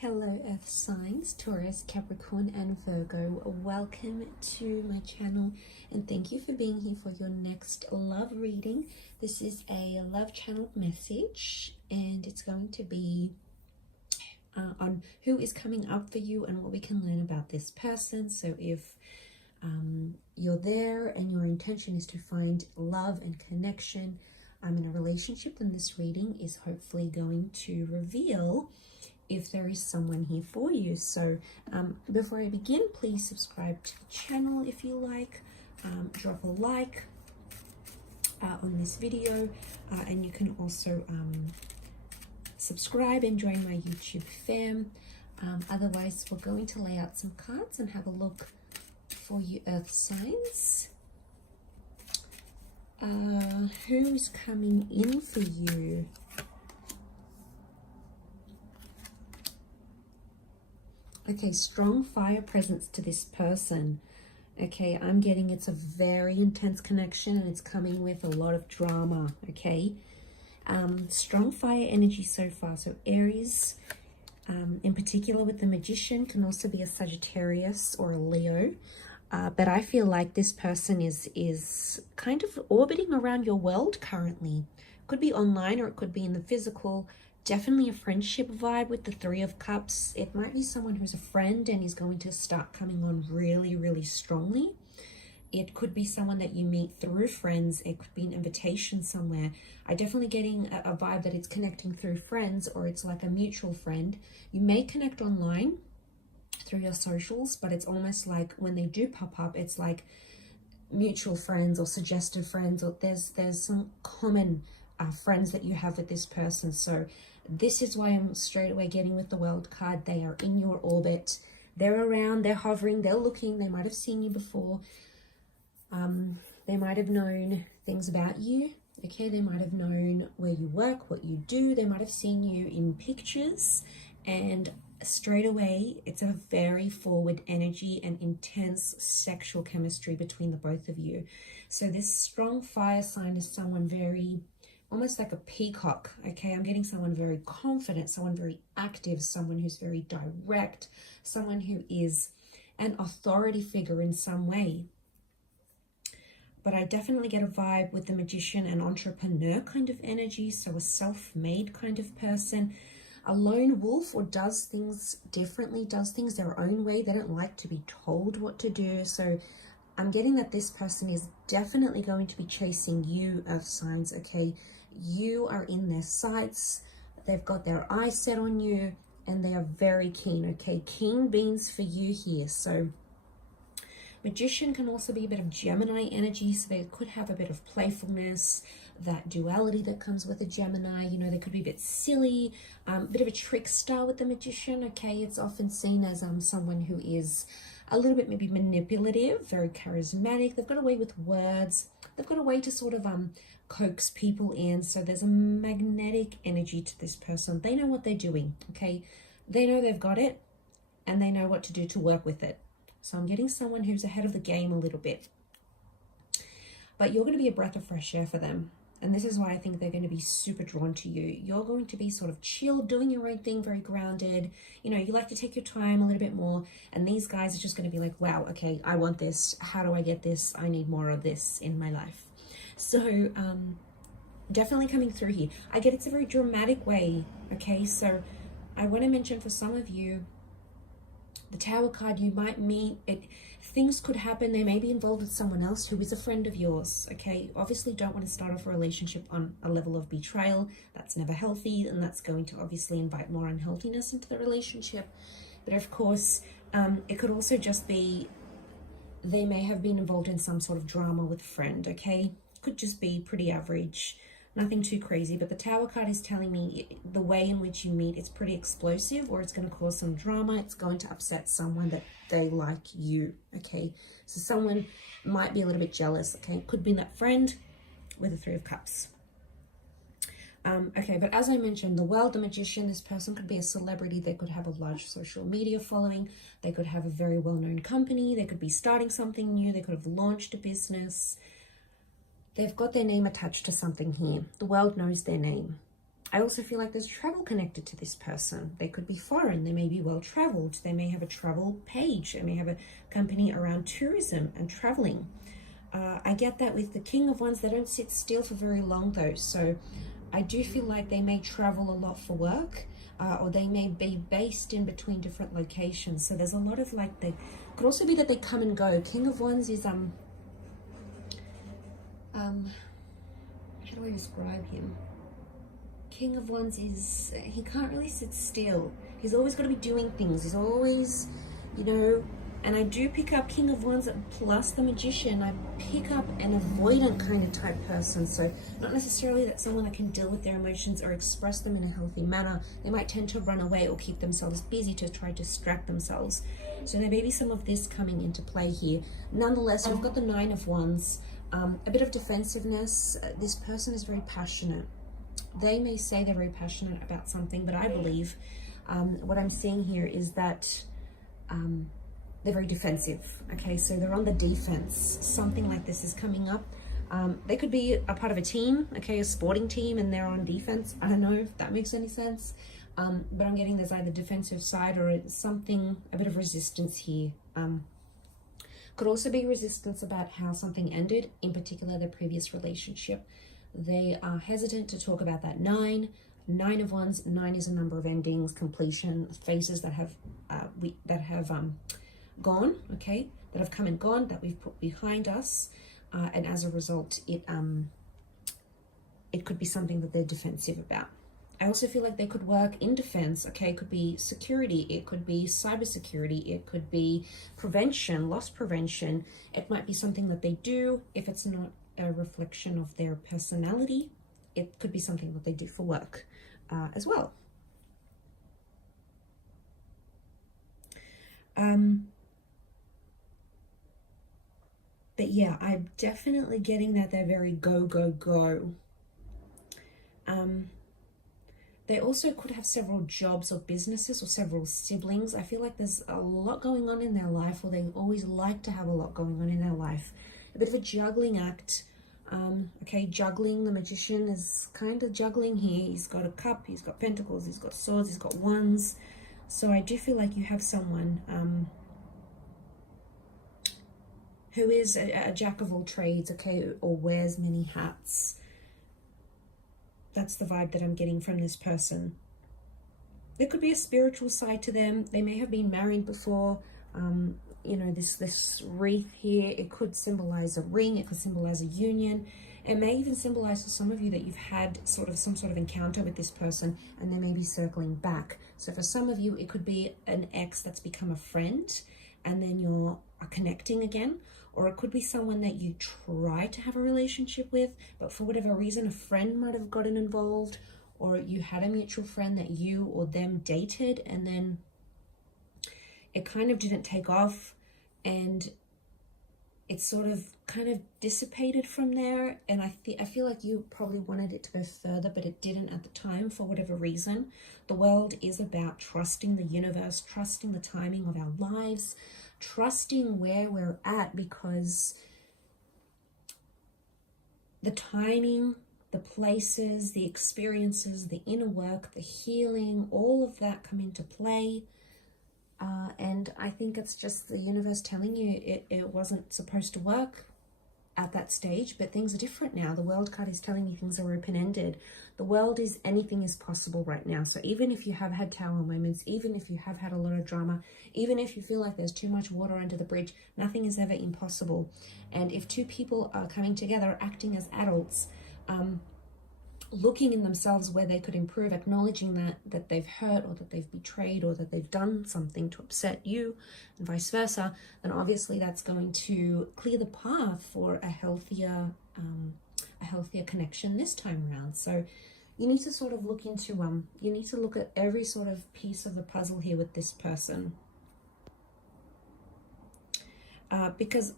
Hello Earth signs, Taurus, Capricorn and Virgo. Welcome to my channel and thank you for being here for your next love reading. This is a love channel message and it's going to be on who is coming up for you and what we can learn about this person. So if you're there and your intention is to find love and connection in a relationship, then this reading is hopefully going to reveal if there is someone here for you. So before I begin, please subscribe to the channel if you like, drop a like on this video, and you can also subscribe and join my YouTube fam. Otherwise, we're going to lay out some cards and have a look for you earth signs. Who's coming in for you? Okay, strong fire presence to this person. Okay, I'm getting it's a very intense connection and it's coming with a lot of drama, okay? Strong fire energy so far. So Aries, in particular with the Magician, can also be a Sagittarius or a Leo. But I feel like this person is kind of orbiting around your world currently. Could be online or it could be in the physical. Definitely a friendship vibe with the Three of Cups. It might be someone who's a friend and is going to start coming on really, really strongly. It could be someone that you meet through friends. It could be an invitation somewhere. I'm definitely getting a vibe that it's connecting through friends or it's like a mutual friend. You may connect online through your socials, but it's almost like when they do pop up, it's like mutual friends or suggested friends, or there's some common friends that you have with this person. So this is why I'm straight away getting with the World card. They are in your orbit. They're around, they're hovering, they're looking. They might have seen you before. They might have known things about you. Okay, they might have known where you work, what you do. They might have seen you in pictures, and straight away it's a very forward energy and intense sexual chemistry between the both of you. So this strong fire sign is someone very, almost like a peacock. Okay, I'm getting someone very confident, someone very active, someone who's very direct, someone who is an authority figure in some way. But I definitely get a vibe with the Magician, an entrepreneur kind of energy, so a self-made kind of person, a lone wolf, or does things differently, does things their own way. They don't like to be told what to do. So I'm getting that this person is definitely going to be chasing you, earth signs, okay? You are in their sights. They've got their eyes set on you and they are very keen, okay? Keen beans for you here. So Magician can also be a bit of Gemini energy, so they could have a bit of playfulness, that duality that comes with a Gemini. You know, they could be a bit silly, a bit of a trickster with the Magician, okay? It's often seen as someone who is a little bit maybe manipulative, very charismatic. They've got a way with words. They've got a way to sort of coax people in. So there's a magnetic energy to this person. They know what they're doing, okay? They know they've got it and they know what to do to work with it. So I'm getting someone who's ahead of the game a little bit. But you're going to be a breath of fresh air for them. And this is why I think they're going to be super drawn to you. You're going to be sort of chill, doing your own thing, very grounded. You know, you like to take your time a little bit more. And these guys are just going to be like, wow, okay, I want this. How do I get this? I need more of this in my life. So definitely coming through here. I get it's a very dramatic way, okay? So I want to mention for some of you, the Tower card, you might meet it. Things could happen. They may be involved with someone else who is a friend of yours, okay? Obviously don't want to start off a relationship on a level of betrayal. That's never healthy, and that's going to obviously invite more unhealthiness into the relationship. But of course, it could also just be they may have been involved in some sort of drama with a friend, okay? Could just be pretty average. Nothing too crazy, but the Tower card is telling me the way in which you meet, it's pretty explosive, or it's going to cause some drama. It's going to upset someone that they like you, okay? So someone might be a little bit jealous, okay? Could be that friend with the Three of Cups. Okay, but as I mentioned, the World, the Magician, this person could be a celebrity. They could have a large social media following. They could have a very well-known company. They could be starting something new. They could have launched a business. They've got their name attached to something here. The world knows their name. I also feel like there's travel connected to this person. They could be foreign, they may be well traveled, they may have a travel page, they may have a company around tourism and traveling. I get that with the King of Wands. They don't sit still for very long though, so I do feel like they may travel a lot for work, or they may be based in between different locations. So there's a lot of like, they could also be that they come and go. King of Wands is how do I describe him? King of Wands is, he can't really sit still. He's always got to be doing things. He's always, you know, and I do pick up King of Wands plus the Magician. I pick up an avoidant kind of type person. So not necessarily that someone that can deal with their emotions or express them in a healthy manner. They might tend to run away or keep themselves busy to try to distract themselves. So there may be some of this coming into play here. Nonetheless, we've got the Nine of Wands. A bit of defensiveness. This person is very passionate. They may say they're very passionate about something, but I believe what I'm seeing here is that they're very defensive. Okay, so they're on the defense. Something like this is coming up. They could be a part of a team, okay, a sporting team, and they're on defense. I don't know if that makes any sense, but I'm getting there's either defensive side or something, a bit of resistance here. Could also be resistance about how something ended, in particular their previous relationship. They are hesitant to talk about that Nine of Wands. 9 is a number of endings, completion, phases that have gone, okay, that have come and gone, that we've put behind us, and as a result, it could be something that they're defensive about. I also feel like they could work in defense, okay? It could be security, it could be cybersecurity, it could be prevention, loss prevention. It might be something that they do. If it's not a reflection of their personality, it could be something that they do for work as well. But yeah, I'm definitely getting that they're very go, go, go. They also could have several jobs or businesses or several siblings. I feel like there's a lot going on in their life, or they always like to have a lot going on in their life. A bit of a juggling act. Okay, juggling, the Magician is kind of juggling here. He's got a cup, he's got pentacles, he's got swords, he's got wands. So I do feel like you have someone who is a jack of all trades, okay, or wears many hats. That's the vibe that I'm getting from this person. There could be a spiritual side to them. They may have been married before. You know, this wreath here, it could symbolize a ring, it could symbolize a union. It may even symbolize for some of you that you've had some sort of encounter with this person and they may be circling back. So for some of you, it could be an ex that's become a friend and then you're connecting again. Or it could be someone that you try to have a relationship with, but for whatever reason, a friend might have gotten involved, or you had a mutual friend that you or them dated, and then it kind of didn't take off, and it sort of kind of dissipated from there. And I feel like you probably wanted it to go further, but it didn't at the time for whatever reason. The world is about trusting the universe, trusting the timing of our lives, trusting where we're at, because the timing, the places, the experiences, the inner work, the healing, all of that come into play. And I think it's just the universe telling you it wasn't supposed to work at that stage, but things are different now. The World card is telling you things are open-ended. The world is, anything is possible right now. So even if you have had tower moments, even if you have had a lot of drama, even if you feel like there's too much water under the bridge, nothing is ever impossible. And if two people are coming together, acting as adults, looking in themselves where they could improve, acknowledging that they've hurt or that they've betrayed or that they've done something to upset you and vice versa, then obviously that's going to clear the path for a healthier connection this time around. So you need to sort of look into you need to look at every sort of piece of the puzzle here with this person, because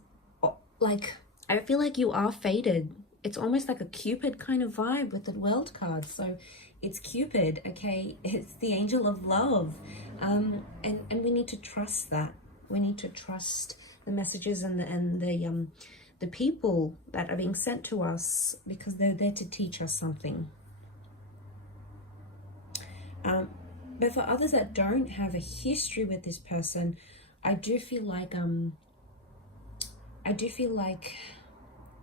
like I feel like you are fated. It's almost like a Cupid kind of vibe with the World card. So it's Cupid, okay? It's the angel of love. And we need to trust that. We need to trust the messages and the people that are being sent to us, because they're there to teach us something. But for others that don't have a history with this person, I do feel like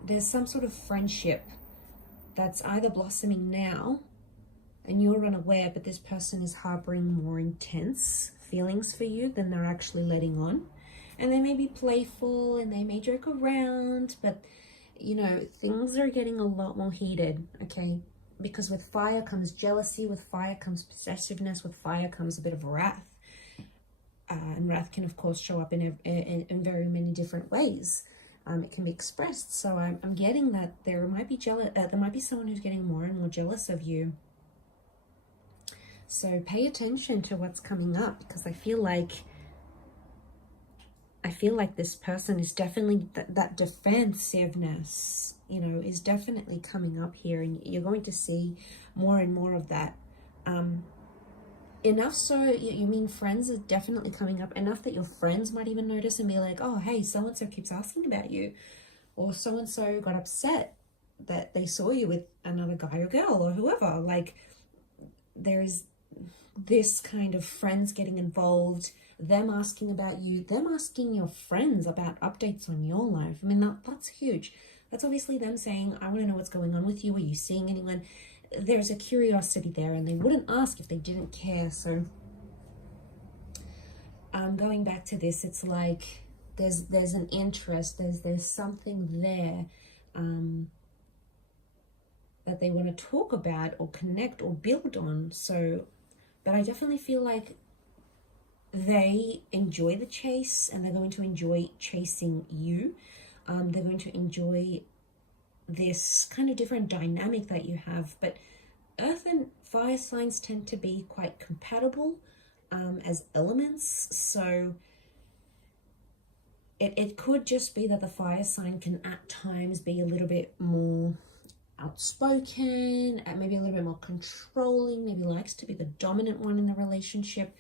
there's some sort of friendship that's either blossoming now and you're unaware, but this person is harboring more intense feelings for you than they're actually letting on. And they may be playful and they may joke around, but you know, things are getting a lot more heated, okay? Because with fire comes jealousy, with fire comes possessiveness, with fire comes a bit of wrath. And wrath can, of course, show up in very many different ways. It can be expressed. So I'm getting that there might be there might be someone who's getting more and more jealous of you. So pay attention to what's coming up, because I feel like this person is definitely that defensiveness, you know, is definitely coming up here, and you're going to see more and more of that. Enough so, you mean friends are definitely coming up, enough that your friends might even notice and be like, oh, hey, so-and-so keeps asking about you, or so-and-so got upset that they saw you with another guy or girl or whoever. Like, there's this kind of friends getting involved, them asking about you, them asking your friends about updates on your life. I mean, that's huge. That's obviously them saying, I want to know what's going on with you. Are you seeing anyone? There's a curiosity there, and they wouldn't ask if they didn't care. So going back to this, it's like there's an interest, there's something there that they want to talk about or connect or build on. So, but I definitely feel like they enjoy the chase, and they're going to enjoy chasing you. They're going to enjoy this kind of different dynamic that you have. But earth and fire signs tend to be quite compatible as elements. So it could just be that the fire sign can at times be a little bit more outspoken, maybe a little bit more controlling, maybe likes to be the dominant one in the relationship.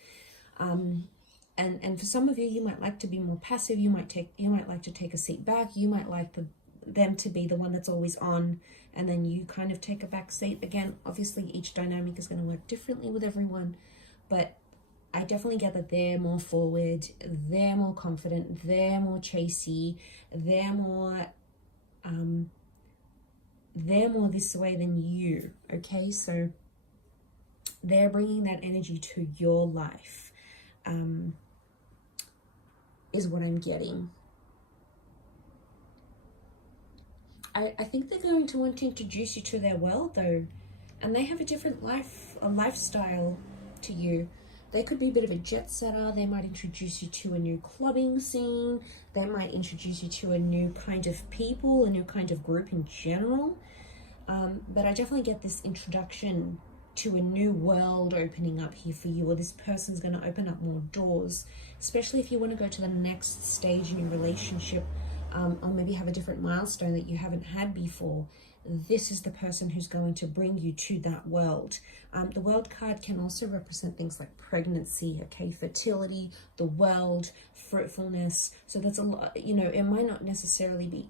And for some of you, you might like to be more passive. You might like to take a seat back. You might like them to be the one that's always on, and then you kind of take a back seat. Again, obviously each dynamic is going to work differently with everyone, but I definitely get that they're more forward, they're more confident, they're more chasey, they're more this way than you. Okay, so they're bringing that energy to your life, is what I'm getting. I think they're going to want to introduce you to their world, though, and they have a different lifestyle to you. They could be a bit of a jet setter. They might introduce you to a new clubbing scene. They might introduce you to a new kind of people, a new kind of group in general. But I definitely get this introduction to a new world opening up here for you, or this person's going to open up more doors, especially if you want to go to the next stage in your relationship, or maybe have a different milestone that you haven't had before. This is the person who's going to bring you to that world. The world card can also represent things like pregnancy, okay, fertility, the world, fruitfulness. So that's a lot, you know, it might not necessarily be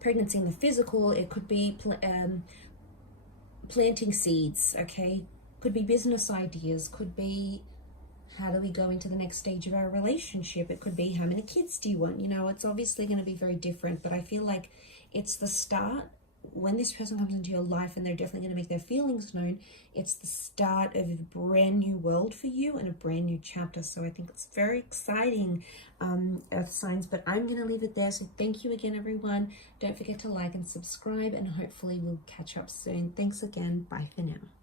pregnancy in the physical. It could be planting seeds, okay, could be business ideas, could be how do we go into the next stage of our relationship, it could be how many kids do you want. You know, it's obviously going to be very different, but I feel like it's the start. When this person comes into your life, and they're definitely going to make their feelings known, it's the start of a brand new world for you and a brand new chapter. So I think it's very exciting, earth signs, but I'm going to leave it there. So thank you again, everyone. Don't forget to like and subscribe, and hopefully we'll catch up soon. Thanks again. Bye for now.